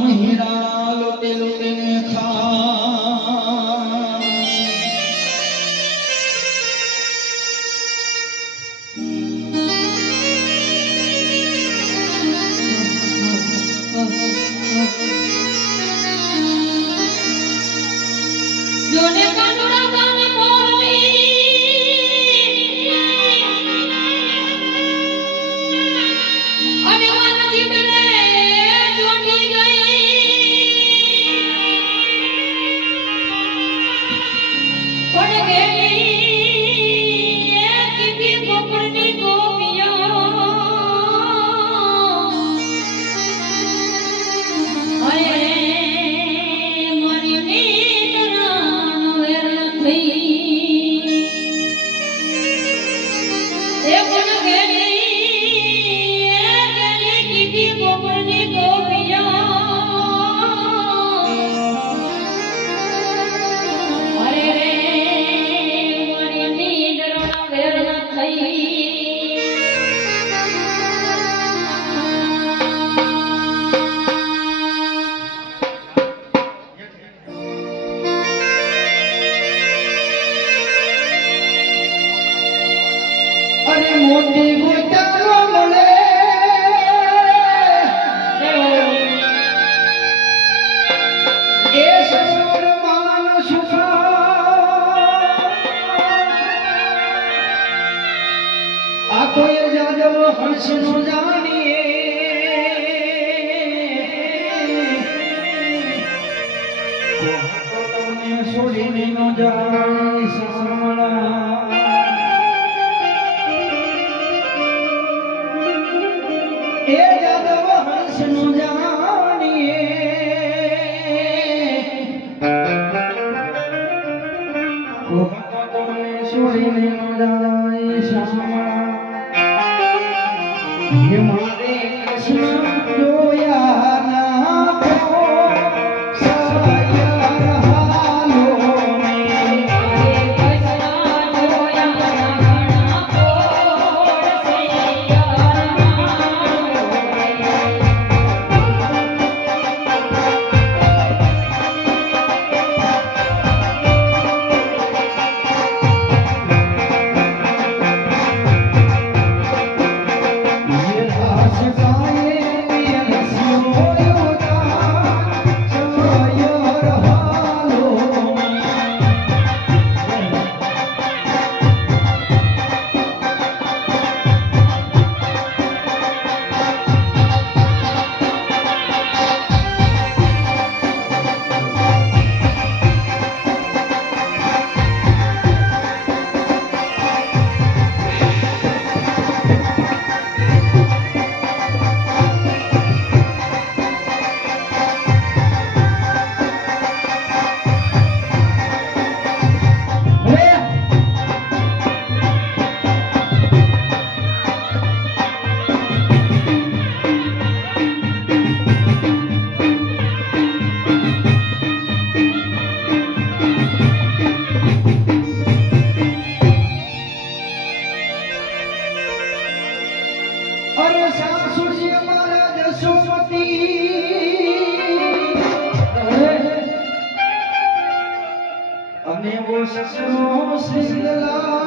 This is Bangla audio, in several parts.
মহিরালোকে লোকে জানিয়ে। শরীরে ন যাই সামলা এ যাদব হংস ন জানিয়ে। কোহ তুমি শরীরে ন যাই હે મારે કૃષ્ણ અને વો સસરો શ્રીલા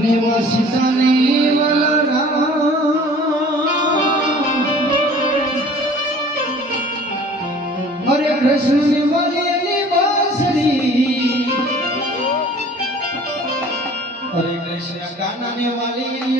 અને વસિતાને અરે કૃષ્ણ વલેલી બાસરી અરે કૃષ્ણ કાના ને વાલી